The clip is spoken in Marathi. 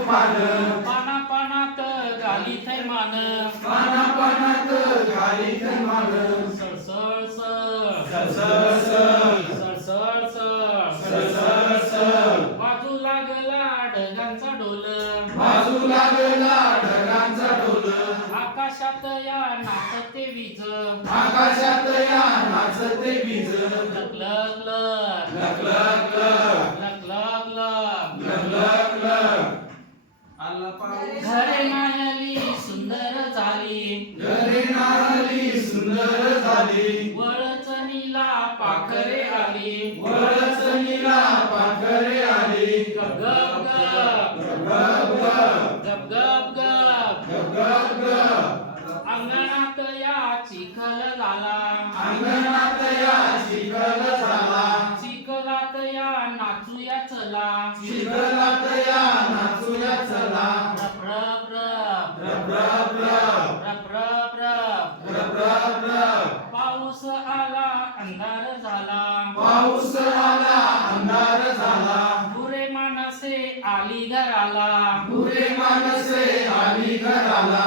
पान पाना पानात घाली थैमान पाना पानात घाली मान सळसळ सळ सळसळ सळ सळसळ सळ सळ वाजू लागला ढगांचा ढोल वाजू लागला ढगांचा ढोल आकाशात या नाचते वीज आकाशात या नाचते वीज लक लक लक लक लक लक लक लक लक लक लक लक घरे मायली सुंदर झाली घरे नाहली सुंदर झाली वळचणीला पाखरे आली वळचणीला पाखरे आली गप गप गप गप गप गप गप गप गप गप अंगणात या चिखल झाला अंगणात या चिखल झाला चिखलात या नाचूया चला चिखलात या नाचूया चला रप रप रप रप रप रप रप रप रप रप रप रप पाऊस आला अंधार झाला पाऊस आला अंधार झाला पुरे मानसे आली घराला पुरे माणसे आली घराला